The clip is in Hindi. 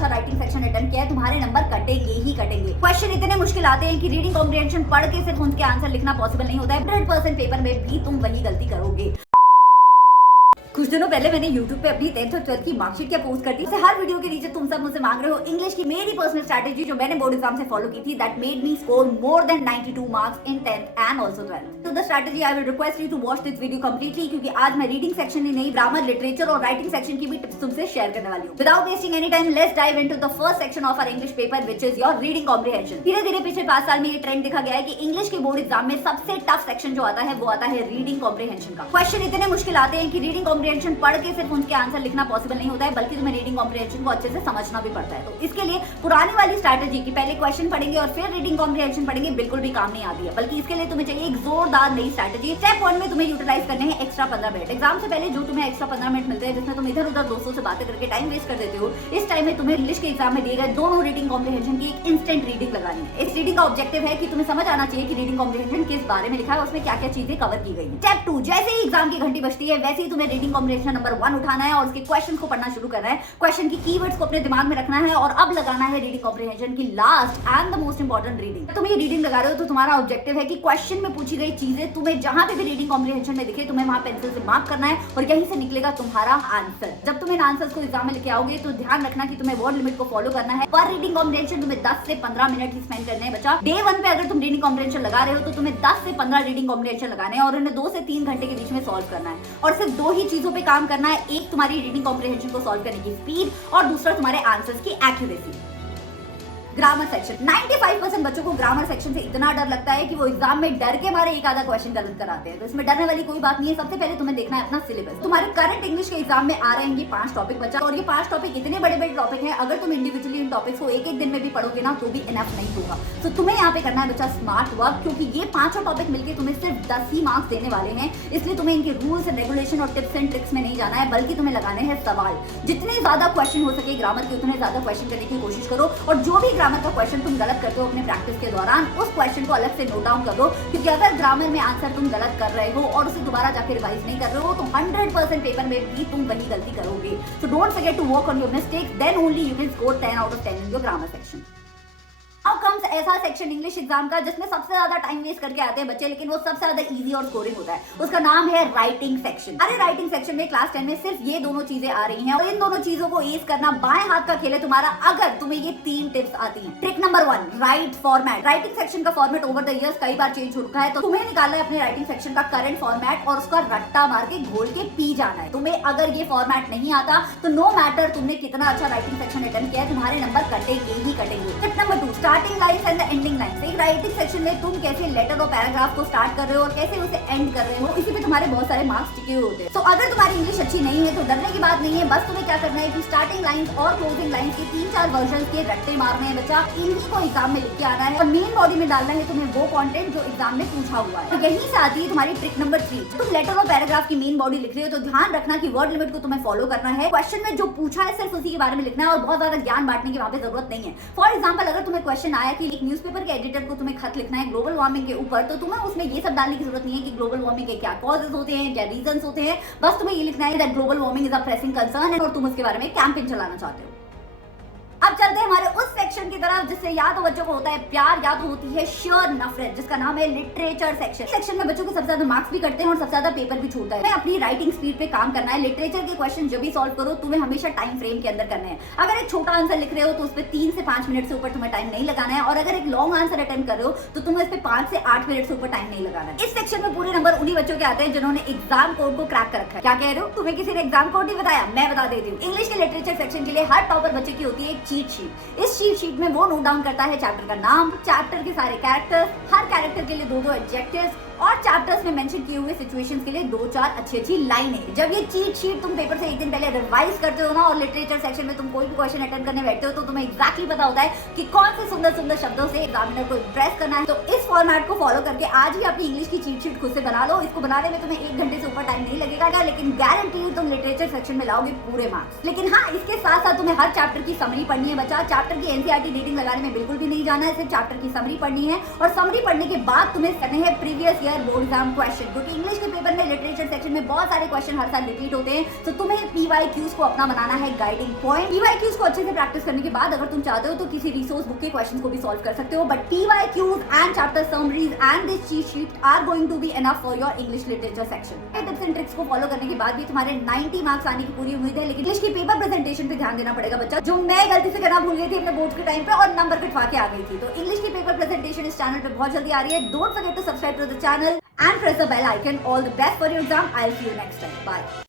अच्छा राइटिंग सेक्शन अटेम्प्ट किया है, तुम्हारे नंबर कटेंगे ही कटेंगे। क्वेश्चन इतने मुश्किल आते हैं कि रीडिंग कॉम्प्रिहेंशन पढ़ के सिर्फ उनके आंसर लिखना पॉसिबल नहीं होता है। 100% पेपर में भी तुम वही गलती करोगे। कुछ दिनों पहले मैंने YouTube पे अपनी 10th और 12th की मार्कशीट क्या पोस्ट कर दी। हर वीडियो के नीचे तुम सब मुझसे मांग रहे हो इंग्लिश की मेरी पर्सनल स्ट्रैटेजी जो मैंने बोर्ड एग्जाम से फॉलो की थी, that made me score more than 92 marks in 10th and also 12th। तो the strategy I will request you to watch this video completely, क्योंकि आज मैं रीडिंग सेक्शन ही नहीं, ग्रामर, लिटरेचर और राइटिंग सेक्शन की भी टिप्स तुमसे शेयर करने वाली हूँ। Without wasting any time, let's dive into the first section of our English paper, which is your reading comprehension. धीरे धीरे पिछले 5 साल में ये ट्रेंड देखा गया है कि इंग्लिश के बोर्ड एग्जाम में सबसे टफ सेक्शन जो आता है वो आता है रीडिंग कॉम्प्रिहेंशन का। क्वेश्चन इतने मुश्किल आते हैं कि रीडिंग कॉम्प्रिहेंशन पढ़ के सिर्फ उनके आंसर लिखना पॉसिबल नहीं होता है, बल्कि तुम्हें रीडिंग कॉम्प्रिहेंशन को अच्छे से समझना भी पड़ता है। तो इसके लिए पुरानी वाली स्ट्रैटेजी की पहले क्वेश्चन पढ़ेंगे और फिर रीडिंग कॉम्प्रिहेंशन पढ़ेंगे बिल्कुल भी काम नहीं आती है, बल्कि इसके लिए तुम्हें चाहिए एक जोरदार नई स्ट्रैटेजी। स्टेप 1 में तुम्हें यूटिलाइज करने हैं एक्स्ट्रा 15 मिनट। एग्जाम से पहले जो तुम्हें एक्स्ट्रा 15 मिनट मिलते हैं, जिसमें तुम इधर उधर दोस्तों से बातें करके टाइम वेस्ट कर देते हो, इस टाइम में तुम्हें इंग्लिश के एग्जाम में दिए गए दोनों रीडिंग कॉम्प्रिहेंशन की एक इंस्टेंट रीडिंग लगानी है। इस रीडिंग का ऑब्जेक्टिव है कि तुम्हें समझ आना चाहिए कि रीडिंग कॉम्प्रिहेंशन किस बारे में लिखा है, उसमें क्या क्या चीजें कवर की गई है। स्टेप 2, जैसे ही एग्जाम की घंटी बजती है वैसे ही तुम्हें रीडिंग कॉम्प्रिहेंशन नंबर 1 उठाना है और उसके क्वेश्चन को पढ़ना शुरू करना है। क्वेश्चन की कीवर्ड्स को अपने दिमाग में रखना है और अब लगाना है रीडिंग कॉम्प्रिहेंशन की last and the most important reading. तुम ये रीडिंग लगा रहे हो तो तुम्हारा ऑब्जेक्टिव है कि क्वेश्चन में पूछी गई चीजें तुम्हें जहां पे भी रीडिंग कॉम्प्रिहेंशन में दिखे, तुम्हें वहां पेंसिल से मार्क करना है और यहीं से निकलेगा तुम्हारा आंसर। जब तुम इन आंसर्स को एग्जाम में लेके आओगे तो ध्यान रखना कि तुम्हें वर्ड लिमिट को फॉलो करना है। पर रीडिंग कॉम्प्रिहेंशन तुम्हें 10 से 15 मिनट ही स्पेंड करने हैं बच्चा। डे 1 पे अगर तुम रीडिंग कॉम्प्रिहेंशन लगा रहे हो तो तुम्हें 10 से 15 रीडिंग कॉम्प्रिहेंशन लगाने हैं और उन्हें 2 से 3 घंटे के बीच में सॉल्व करना है। और सिर्फ 2 ही चीजों पे काम करना है, एक तुम्हारी रीडिंग कॉम्प्रिहेंशन को सॉल्व करने की स्पीड और दूसरा तुम्हारे आंसर्स की एक्यूरेसी। ग्रामर सेक्शन, 95% बच्चों को ग्रामर सेक्शन से इतना डर लगता है कि वो एग्जाम में डर के मारे एक आधा क्वेश्चन गलत कराते हैं। तो इसमें डरने वाली कोई बात नहीं है। सबसे पहले तुम्हें देखना है अपना सिलेबस। तुम्हारे करंट इंग्लिश के एग्जाम में आ रहे हैं ये 5 टॉपिक बच्चा, और ये 5 टॉपिक इतने बड़े बड़े टॉपिक हैं, अगर तुम इंडिविजुअली इन टॉपिक्स को एक एक दिन में भी पढ़ोगे ना तो भी इनफ नहीं होगा। तो तुम्हें यहाँ पे करना है बच्चा स्मार्ट वर्क, क्योंकि ये 5 टॉपिक मिलकर तुम्हें सिर्फ 10 ही मार्क्स देने वाले हैं। इसलिए तुम्हें इनके रूल्स एंड रेगुलेशन और टिप्स एंड ट्रिक्स में नहीं जाना है, बल्कि तुम्हें लगाने हैं सवाल। जितने ज्यादा क्वेश्चन हो सके ग्रामर के उतने ज्यादा क्वेश्चन करने की कोशिश करो, और जो भी ग्रामर का क्वेश्चन तुम गलत करते हो अपने प्रैक्टिस के दौरान उस क्वेश्चन को अलग से नोट डाउन कर दो, क्योंकि अगर ग्रामर में आंसर तुम गलत कर रहे हो और उसे दोबारा जाके रिवाइज नहीं कर रहे हो तो 100% पेपर में भी तुम वही गलती करोगे। So don't forget to work on your mistakes, then only you can score 10 out of 10 in your grammar section. Now comes ऐसा सेक्शन इंग्लिश एग्जाम का जिसमें सबसे ज्यादा टाइम वेस्ट करके आते हैं बच्चे, लेकिन वो सबसे ज्यादा इजी और स्कोरिंग होता है। उसका नाम है राइटिंग सेक्शन। अरे राइटिंग सेक्शन में क्लास 10 में सिर्फ ये दोनों चीजें आ रही हैं और इन दोनों चीजों को एज करना बाएं हाथ का खेल है तुम्हारा, अगर तुम्हें ये 3 टिप्स आती हैं। Trick number 1, right format. Writing section का फॉर्मेट ओवर द इयर्स कई बार चेंज हो चुका है, तो तुम्हें निकालना है अपने राइटिंग सेक्शन का करंट फॉर्मेट और उसका रट्टा मार के घोल के पी जाना है। तुम्हें अगर ये फॉर्मेट नहीं आता तो नो मैटर तुमने कितना अच्छा राइटिंग सेक्शन अटेम्प्ट किया है, तुम्हारे नंबर कटेंगे ही कटेंगे। Tip number 2, starting lines and ending lines. एक राइटिंग सेक्शन में तुम कैसे लेटर और पैराग्राफ को स्टार्ट कर रहे हो और कैसे उसे एंड कर रहे हो, इसी पे तुम्हारे बहुत सारे मार्क्स टिके हुए होते हैं। तो अगर तुम्हारी इंग्लिश अच्छी नहीं है तो डरने की बात नहीं है। बस तुम्हें क्या करना है कि स्टार्टिंग लाइन्स और क्लोजिंग लाइन्स के 3-4 वर्जन के रट्टे मारने हैं बच्चा। इन्हीं को एग्जाम में लिख के आना है और मेन बॉडी में डालना है तुम्हें वो कंटेंट जो एग्जाम में पूछा हुआ है। तो यहीं से आती है तुम्हारी ट्रिक नंबर 3। तुम लेटर और पैराग्राफ की मेन बॉडी लिख रहे हो तो ध्यान रखना कि वर्ड लिमिट को तुम्हें फॉलो करना है। क्वेश्चन में जो पूछा है सिर्फ उसी के बारे में लिखना है और बहुत ज्यादा ज्ञान बांटने की वहां पे जरूरत नहीं है। फॉर एग्जाम्पल, अगर तुम्हें क्वेश्चन आया कि एक न्यूज़पेपर के एडिटर को तुम्हें खत लिखना है ग्लोबल वार्मिंग के ऊपर, तो तुम्हें उसमें ये सब डालने की जरूरत नहीं है कि ग्लोबल वार्मिंग के क्या कॉजेस होते हैं, क्या रीजंस होते हैं। बस तुम्हें ये लिखना है that global warming is a pressing concern और तुम उसके बारे में कैंपेन चलाना चाहते हो। अब चलते हैं हमारे उस सेक्शन की तरफ जिससे या तो बच्चों को होता है प्यार या तो होती है श्योर नफरत, जिसका नाम है लिटरेचर सेक्शन। सेक्शन में बच्चों को सबसे ज्यादा मार्क्स भी कटते हैं और सबसे ज्यादा पेपर भी छूटता है। अपनी राइटिंग स्पीड पे काम करना है। लिटरेचर के क्वेश्चन जब भी सॉल्व करो तुम्हें हमेशा टाइम फ्रेम के अंदर करने हैं। अगर एक छोटा आंसर लिख रहे हो तो उस पर 3 से 5 मिनट से ऊपर तुम्हें टाइम नहीं लगाना है, और अगर एक लॉन्ग आंसर अटेम्प्ट कर रहे हो तो तुम्हें इस पे 5 से 8 मिनट से ऊपर टाइम नहीं लगाना है। इस सेक्शन में पूरे नंबर उन्हीं बच्चों के आते हैं जिन्होंने एग्जाम कोड को क्रैक कर रखा है। क्या कह रहे हो, तुम्हें किसी ने एग्जाम कोड नहीं बताया? मैं बता देती हूँ। इंग्लिश के लिटरेचर सेक्शन के लिए हर टॉपर बच्चे की होती है एक चीट शीट। इस चीट शीट में वो नोट डाउन करता है चैप्टर का नाम, चैप्टर के सारे कैरेक्टर्स, हर कैरेक्टर के लिए 2-2 एडजेक्टिव्स और चैप्टर्स में मेंशन किए हुए सिचुएशंस के लिए 2-4 अच्छी लाइनें। जब ये चीट शीट तुम पेपर से एक दिन पहले रिवाइज करते हो ना और लिटरेचर सेक्शन में तुम कोई भी क्वेश्चन अटेम्प्ट करने बैठते हो तो तुम्हें एग्जैक्टली पता होता है कि कौन से सुंदर सुंदर शब्दों से एग्जामिनर को इंप्रेस करना है। तो इस फॉर्मेट को फॉलो करके आज ही अपनी इंग्लिश की चीट शीट खुद से बना लो। इसको बनाने में तुम्हें 1 घंटे से ऊपर टाइम नहीं लगेगा, लेकिन गारंटी तुम लिटरेचर सेक्शन में लाओगे पूरे मार्क्स। लेकिन हाँ, इसके साथ साथ तुम्हें हर चैप्टर की समरी पढ़नी है बच्चा। चैप्टर की एनसीईआरटी रीडिंग लगाने में बिल्कुल भी नहीं जाना है, सिर्फ चैप्टर की समरी पढ़नी है और समरी पढ़ने के बाद तुम्हें करने हैं previous year board exam question, क्योंकि इंग्लिश के पेपर में लिटरेचर सेक्शन में बहुत सारे क्वेश्चन हर साल रिपीट होते हैं, तो तुम्हें PYQs को अपना बनाना है गाइडिंग पॉइंट। PYQs को अच्छे से प्रैक्टिस करने के बाद अगर तुम चाहते हो तो किसी रिसोर्स बुक के क्वेश्चन को भी सॉल्व कर सकते हो, but PYQs and chapter summaries and this cheat sheet are going to be enough for your English literature section. ये टिप्स एंड ट्रिक्स को फॉलो करने के बाद भी तुम्हारे 90 मार्क्स आने की पूरी उम्मीद है, लेकिन इंग्लिश की पेपर प्रेजेंटेशन पे ध्यान देना पड़ेगा बच्चा, जो मैं गलती से करना भूल गई थी अपने बोर्ड के टाइम पे और नंबर कटवा के आ गई थी। तो इंग्लिश की पेपर प्रेजेंटेशन इस चैनल पे बहुत जल्दी आ रही है। Don't forget to subscribe to the channel and press the bell icon. All the best for your exam. I'll see you next time. Bye.